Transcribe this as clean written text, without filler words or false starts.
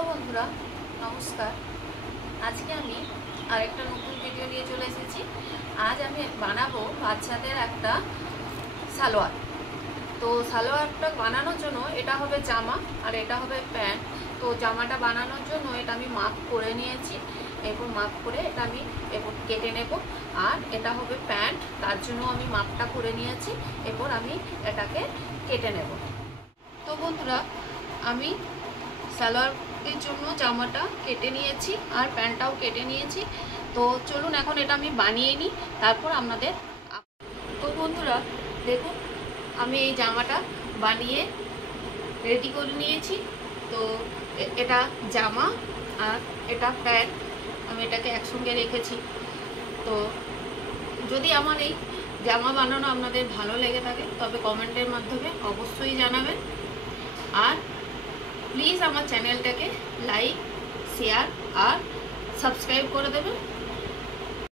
Hello বন্ধুরা, নমস্কার। আজকে আমি আরেকটা নতুন ভিডিও নিয়ে চলে এসেছি। আজ আমি বানাবো বাচ্চাদের একটা সালোয়ার। তো সালোয়ারটা বানানোর জন্য এটা হবে জামা আর এটা হবে প্যান্ট। তো জামাটা বানানোর জন্য এটা আমি মাপ করে নিয়েছি। এরপর মাপ করে এটা আমি এরপর কেটে নেব। আর এটা হবে প্যান্ট, তার জন্য আমি মাপটা করে নিয়েছি। এরপর আমি এটাকে কেটে নেব। তো বন্ধুরা, আমি সালোয়ারের জন্য জামাটা কেটে নিয়েছি আর প্যান্টটাও কেটে নিয়েছি। তো চলুন এখন এটা আমি বানিয়ে নিই, তারপর আপনাদের। তো বন্ধুরা দেখুন, আমি এই জামাটা বানিয়ে রেডি করে নিয়েছি। তো এটা জামা আর এটা প্যান্ট, আমি এটাকে একসঙ্গে রেখেছি। তো যদি আমার এই জামা বানানো আপনাদের ভালো লেগে থাকে তবে কমেন্টের মাধ্যমে অবশ্যই জানাবেন। আর প্লিজ আমার চ্যানেলটাকে লাইক, শেয়ার আর সাবস্ক্রাইব করে দেবেন।